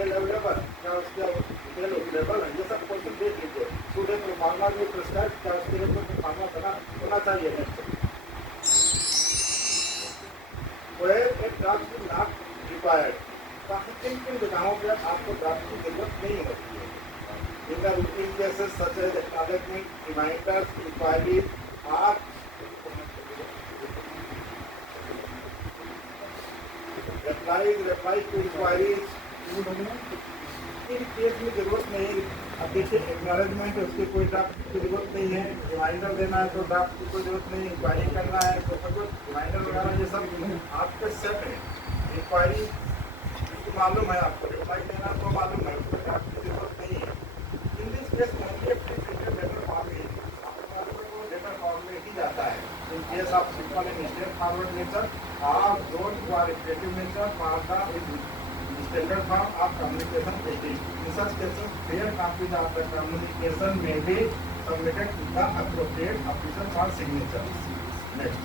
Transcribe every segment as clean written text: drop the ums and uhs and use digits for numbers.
DL available, क्या उसका detail available है, ये सब क्वेश्चन देख लीजिए। स्टूडेंट को फार्मा भी प्रिस्क्राइब, क्या उसके लिए कोई फार्मा बना होना चाहिए नेक्स्ट। एक ड्राफ्ट की नॉट रिक्वायर्ड, किन किन जगहों पर आपको ड्राफ्ट की जरूरत नहीं होती है। In the routine cases such as acknowledgement, reminders, inquiries or reply to inquiries, in case में जरूरत नहीं। अब देखिए एक्नॉलेजमेंट है, उसकी कोई ड्राफ्ट की जरूरत नहीं है। रिमाइंडर देना है तो ड्राफ्ट की कोई जरूरत नहीं। इंक्वायरी करना है तो कुछ रिमाइंडर वगैरह ये सब आपके सेट है। इंक्वायरी मालूम है आपको, रिप्लाई देना तो मालूम है, उसको ड्राफ्ट की जरूरत नहीं है। In this case letter form में लेटर फॉर्म में ही जाता है। In case of simple and straightforward nature और those who are repetitive nature for the standard form of communication ethics. In such cases, fair copies of the communication may be submitted to the appropriate officer for signature. Next.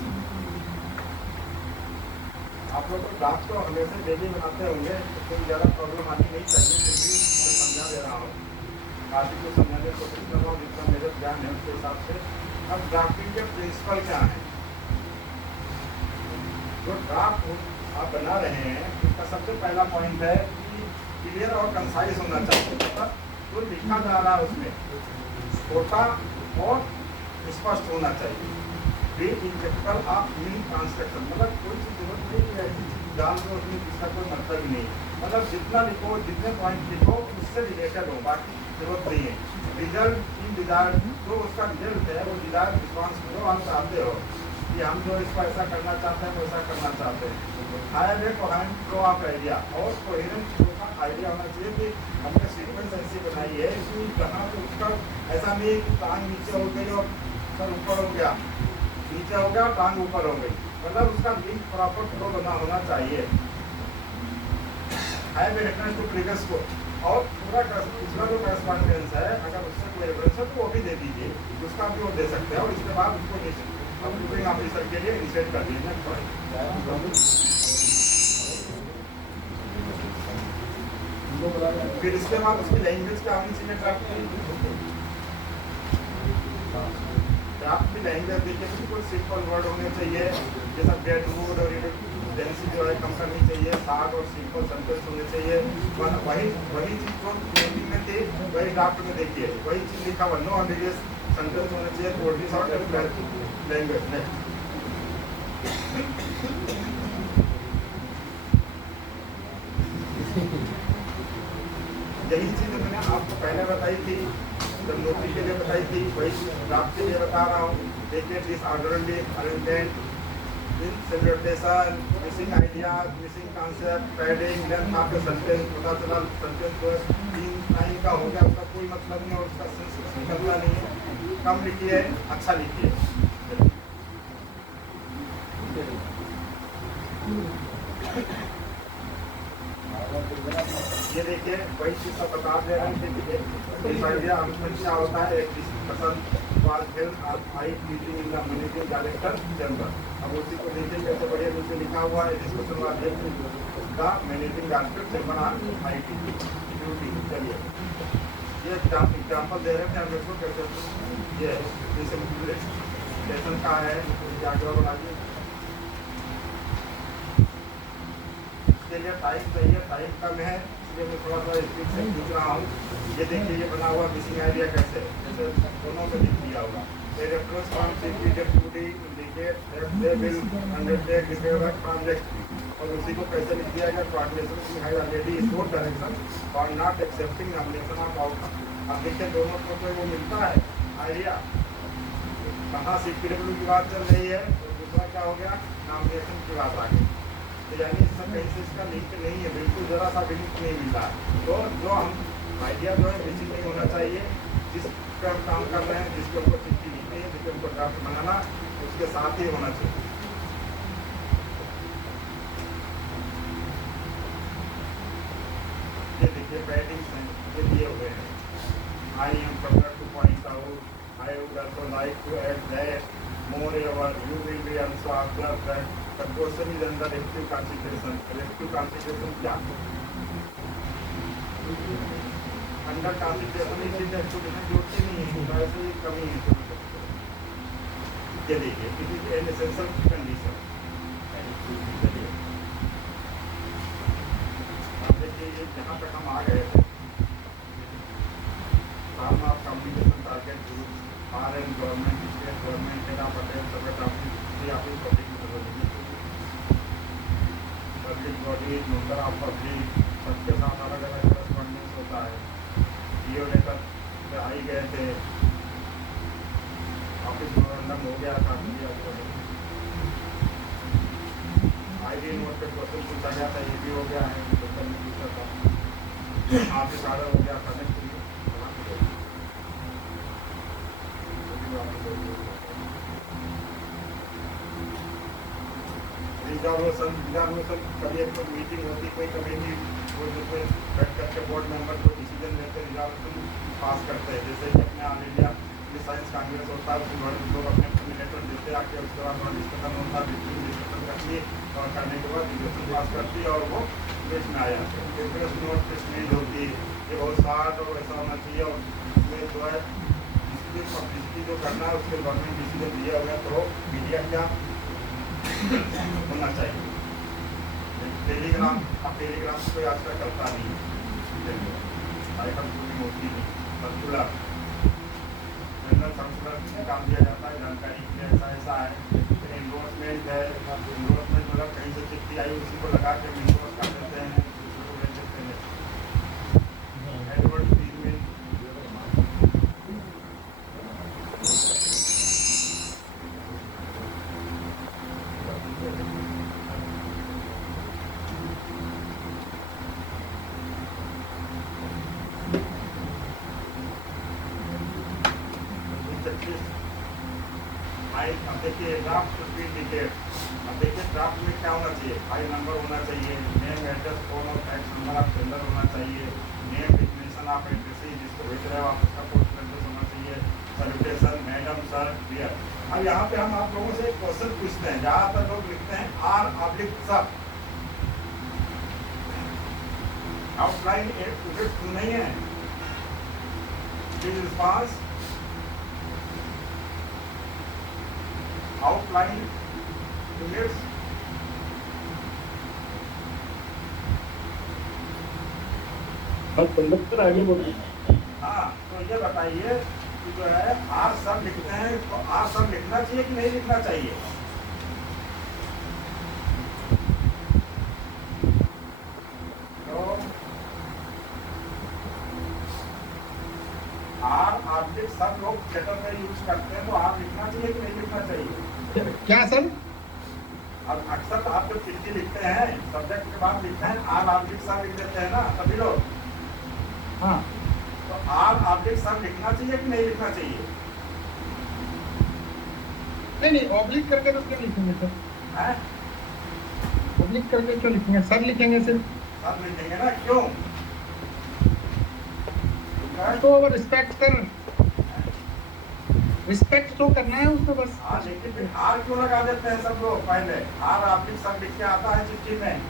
आप लोग को draft तो हमेशा daily बनाते होंगे, तो कोई ज़्यादा प्रॉब्लम आनी नहीं चाहिए, फिर भी मैं समझा दे रहा हूँ। काफ़ी कुछ समझाने की कोशिश कर रहा हूँ, जितना मेरे ज्ञान है उसके हिसाब से। अब ड्राफ्टिंग के प्रिंसिपल क्या है? जो ड्राफ्ट आप बना रहे हैं उसका सबसे पहला पॉइंट है कि क्लियर और कंसाइज होना चाहिए। मतलब जो लिखा जा रहा है उसमें छोटा और स्पष्ट होना चाहिए। बी इंजेक्टर ऑफ मीन ट्रांसलेक्शन, मतलब कोई चीज़ जरूरत नहीं है ऐसी चीज़ डाल दो उसमें जिसका कोई मतलब ही नहीं। मतलब जितना लिखो, जितने पॉइंट लिखो उससे रिलेटेड हो, बाकी जरूरत नहीं है। रिजल्ट इन डिजायर्ड, जो उसका रिजल्ट है वो डिजायर्ड रिस्पॉन्स जो हम चाहते हो कि हम जो इसको ऐसा करना चाहते हैं वैसा करना चाहते हैं। Higher A coherent flow of idea, और कोहेरेंट फ्लो का आइडिया होना चाहिए कि हमने सीक्वेंस ऐसी बनाई है कि कहाँ तो उसका ऐसा नहीं कि टांग नीचे हो गई और सर ऊपर हो गया, नीचे हो गया टांग ऊपर हो गई, मतलब उसका लिंक प्रॉपर फ्लो बना होना चाहिए। हायर रेफरेंस टू प्रीवियस को, और पूरा पिछला जो करस्पॉन्डेंस है अगर उससे कोई रेफरेंस है तो वो भी दे दीजिए, उसका भी वो दे सकते हैं, और इसके बाद उसको कंप्यूटिंग ऑफिसर के लिए इनिशिएट कर दीजिए। फिर इसके बाद उसकी लैंग्वेज क्या होनी चाहिए ड्राफ्ट की? ड्राफ्ट की लैंग्वेज देखिए, बिल्कुल सिंपल वर्ड होने चाहिए, जैसा डेड वुड और डेंसिटी जो है कम करनी चाहिए, शॉर्ट और सिंपल सेंटेंस होने चाहिए। वही चीज़ जो हिंदी में थी वही ड्राफ्ट में देखिए, वही चीज़ लिखा हुआ, नो एम्बिगियस सेंटेंस होने चाहिए, courteous short and language. Next यही चीज़ मैंने आपको पहले बताई थी, जब नोटिस के लिए बताई थी, वही ड्राफ्ट के लिए बता रहा हूँ। देखिए डिसऑर्डरली अरेंजमेंट, इनसेलेब्रेशन, missing ideas, missing concept, padding, length of the sentence, पता चला सेंटेंस जो 3 लाइन का हो गया, उसका कोई मतलब नहीं और उसका सेंस निकलता नहीं है। कम लिखिए, अच्छा लिखिए। ये देखिए वही चीज़ का बता दे रहे हैं कि इस आइडिया क्या होता है। एक discussion was held at height meeting in the managing director chamber. अब उसी को देखिए कैसे बढ़िया नीचे लिखा हुआ है, discussion was held the managing director chamber on height duty. चलिए ये एग्जाम्पल दे रहे थे हम इसको कैसे, ये लेसन का है, क्या क्या बनाइए। इसके लिए टाइम चाहिए, टाइम कम है, इसलिए मैं थोड़ा सा स्पीड से पूछ रहा हूँ। ये देखिए ये बना हुआ मिसिंग आइडिया कैसे, जैसे दोनों में लिख दिया होगा। A reference from CPWD indicate that they will undertake this work from next week, और उसी को कैसे लिख दिया गया, coordination has already showed direction for not accepting nomination of outcome। अब देखिए दोनों को कोई वो मिलता है आइडिया, कहाँ CPWD की बात चल रही है और दूसरा क्या हो गया, नॉमिनेशन की बात आ गई। तो यानी इसका कहीं से इसका लिंक नहीं है, बिल्कुल ज़रा सा भी लिंक नहीं मिल रहा है। तो जो हम आइडिया जो है मिसिंग नहीं होना चाहिए, जिस पर हम काम कर रहे हैं, जिसके ऊपर चिट्ठी लिखनी है, जिसके ऊपर ड्राफ्ट बनाना, उसके साथ ही होना चाहिए। ये देखिए पैडिंग्स हैं, ये दिए हुए हैं। I am proper to point out, I would also like to add that moreover you will be also observed that the question is under relative consideration। relative consideration क्या? अंडर ट्रांसपोर्टेशन इसलिए exportation जोड़ती नहीं है, तो ऐसे ही कमी है। ये देखिए it is an essential condition. चलिए अब देखिए ये जहाँ तक हम आ गए थे, form of communication target group are an government, state government, मेरा पटेल सबक office public public body, number of public, सबके साथ अलग अलग करस्पॉन्डेंस होता है। जियो लेकर पे आई गए थे, ऑफिस मेमोरेंडम हो गया था, ID नोट पे क्वेश्चन पूछा गया था, ये भी हो गया है, क्वेश्चन में पूछा था, ऑफिस ऑर्डर हो गया था। रिजर्वेशन कभी एक मीटिंग होती, कोई कमेटी वो जिसमें बैठ करके बोर्ड मेंबर को डिसीजन लेते हैं, रिजर्वेशन पास करते हैं। जैसे कि अपने ऑल इंडिया साइंस कांग्रेस होता है, उसमें लोग अपने अपने लेटर देते हैं, आके उसके बाद डिस्कशन होता है, डिस्कशन करती है और करने के बाद रिजर्वेशन पास करती है और वो देश में आ जाते हैं। प्रोग्रेस नोट पे रिलीज होती है, ये बहुत शार्ट और ऐसा होना चाहिए, और इसमें जो है जिसकी पब्लिसिटी जो करना है उसके गवर्नमेंट डिसीजन दिया हुआ है, तो मीडिया क्या होना चाहिए। टेलीग्राम, अब टेलीग्राम से कोई आजकल करता नहीं, आइटम पूरी होती नहीं, सर्कुलर जनरल सर्कुलर काम दिया जाता है, जानकारी के लिए ऐसा ऐसा है। इन्डोर्समेंट है, इन्डोर्समेंट मतलब कहीं से चिट्ठी आई उसी को लगा के इन्डोर्स कर देते हैं, दूसरे को भेज देते हैं। एडवर्टाइजमेंट, अब देखिए ड्राफ्ट इंडिकेट, अब देखिए ड्राफ्ट में क्या होना चाहिए, फाइल नंबर होना चाहिए, नेम एड्रेस फोन और फैक्स नंबर ऑफ सेंडर होना चाहिए, नेम डिक्लेरेशन ऑफ एड्रेस जिसको भेज रहे हो आप उसका पोस्ट एड्रेस होना चाहिए, सैल्यूटेशन मैडम सर डियर। अब यहाँ पे हम आप लोगों से एक क्वेश्चन पूछते हैं, ज़्यादातर लोग लिखते हैं आर ऑब्लिक सर, आउटलाइन नहीं है, रिस्पॉन्स आउटलाइन यूनिट्स, कंडक्टर आगे बोलिए। हाँ तो ये बताइए कि जो है आर सब लिखते हैं, तो आर सब लिखना चाहिए कि नहीं लिखना चाहिए? तो आर ऑब्जेक्ट सब लोग लेटर में यूज करते हैं, तो आर लिखना चाहिए कि नहीं लिखना चाहिए? क्या सर? अब अक्सर आप जो चिट्ठी लिखते हैं सब्जेक्ट के बाद लिखते हैं आर ऑब्जेक्ट सब लिख देते हैं ना सभी लोग। हाँ, तो आर ऑब्लिक सब लिखना चाहिए कि नहीं लिखना चाहिए? नहीं ऑब्लिक करके तो क्यों लिखेंगे सर? हैं? ऑब्लिक करके क्यों लिखेंगे? सर लिखेंगे सर। सब लिखेंगे ना, क्यों? तो रिस्पेक्ट सर, रिस्पेक्ट तो करना है उसको बस। हाँ लेकिन फिर आर क्यों लगा देते हैं सब लोग? पहले आर ऑब्लिक सब लिख के आता है चिट्ठी में।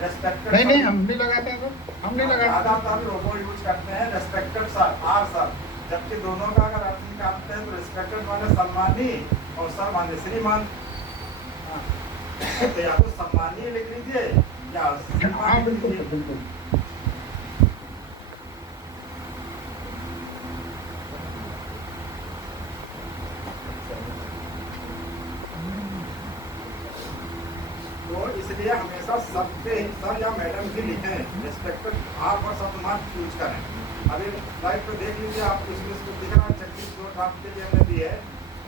रेस्पेक्टेड नहीं हम भी लगाते हैं सर, हम नहीं लगाते। ज्यादातर लोगों यूज करते हैं रेस्पेक्टेड सर, आर सर, जबकि दोनों का अगर अर्थ निकालते हैं तो रेस्पेक्टेड माने सम्मानी और सर माने श्रीमान। तो या तो सम्मानीय लिख लीजिए या श्रीमान लिख लीजिए। तो इसलिए हमेशा सबके सर या मैडम ही लिखें, रेस्पेक्टेड आप और शब्द मात्र यूज करें। अभी स्लाइड पे देख लीजिए आप, इसमें दिख रहा है 36 जो ड्राफ्ट के लिए हमने दिए है।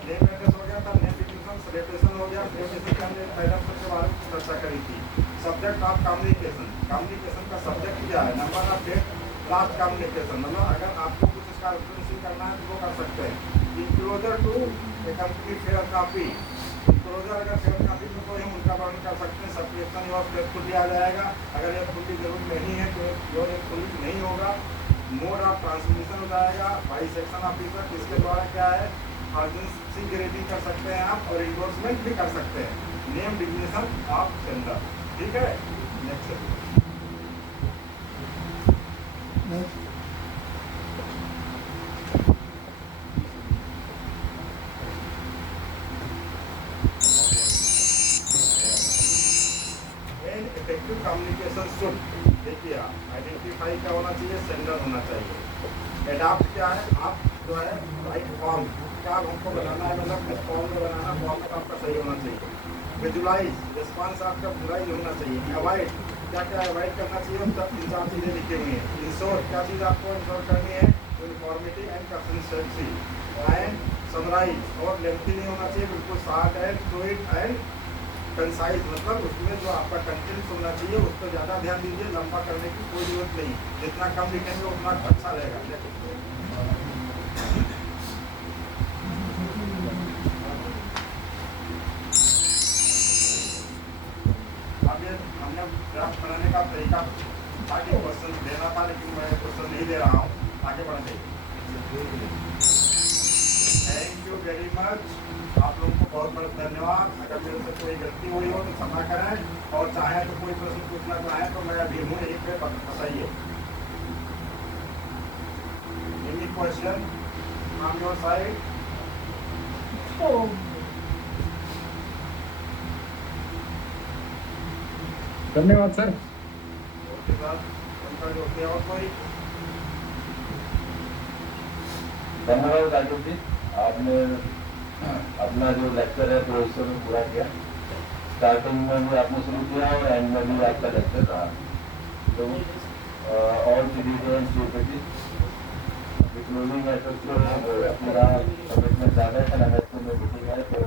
नेम एड्रेस हो गया था, नेम डिक्लेरेशन सेलिब्रेशन हो गया, सेलिब्रेशन के हमने मैडम सर के बारे में चर्चा करी थी। सब्जेक्ट ऑफ कम्युनिकेशन, कम्युनिकेशन का सब्जेक्ट क्या है? Number of date last communication, मतलब अगर आपको कुछ इसका रिप्रेजेंटेशन करना है तो वो कर सकते हैं। Enclosure to a company fair copy, enclosure अगर फेयर कॉपी में कोई हम उनका वर्णन कर सकते हैं। सब्सक्रिप्शन और फेयरफुल दिया जाएगा, अगर ये फुल की जरूरत नहीं है तो योर एक फुल नहीं होगा। मोड ऑफ ट्रांसमिशन हो जाएगा, बाई सेक्शन ऑफिसर, इसके द्वारा क्या है अर्जेंसी की रेटिंग कर सकते हैं आप और इंडोर्समेंट भी कर सकते हैं। नेम डिग्नेशन ऑफ सेंडर, ठीक है। नेक्स्ट एप्लीकेशन शुड, देखिए आइडेंटिफाई क्या होना चाहिए, सेंडर होना चाहिए। एडाप्ट क्या है, आप जो है राइट फॉर्म क्या हमको बनाना है, मतलब किस फॉर्म में बनाना, फॉर्मेट आपका सही होना चाहिए। विजुलाइज, रिस्पॉन्स आपका विजुलाइज होना चाहिए। अवॉइड, क्या क्या अवॉइड करना चाहिए, तब 3-4 चीज़ें लिखी हुई हैं। इंश्योर, क्या चीज़ आपको इंश्योर करनी है, uniformity and consistency. And summarise, और लेंथी नहीं होना चाहिए, बिल्कुल short and sweet and concise, मतलब उसमें जो आपका कंटेंट होना चाहिए उस पर ज़्यादा ध्यान दीजिए, लंबा करने की कोई जरूरत नहीं। जितना कम लिखेंगे उतना अच्छा रहेगा। अब ये हमने ड्राफ्ट बनाने का तरीका ताकि क्वेश्चन देना था, लेकिन मैं क्वेश्चन नहीं दे रहा हूँ, आगे बढ़ते। थैंक यू वेरी मच, आप लोगों को बहुत बहुत धन्यवाद। अगर मेरे से कोई गलती हुई हो तो क्षमा करें, और चाहें तो कोई प्रश्न पूछना चाहें तो मैं अभी हूँ यहीं पे, बताइए। Any question from your side? धन्यवाद सर। ओके सर, उनका जो होते और कोई? धन्यवाद राजीव जी, आपने अपना जो लेक्चर है तो उससे में पूरा किया। स्टार्टिंग में भी आपने शुरू किया और एंड में भी आपका लेक्चर रहा। तो ऑल सिटीजन क्लोजिंग मैसेज जो है अपना कमिटमेंट ज़्यादा है, में मीटिंग है तो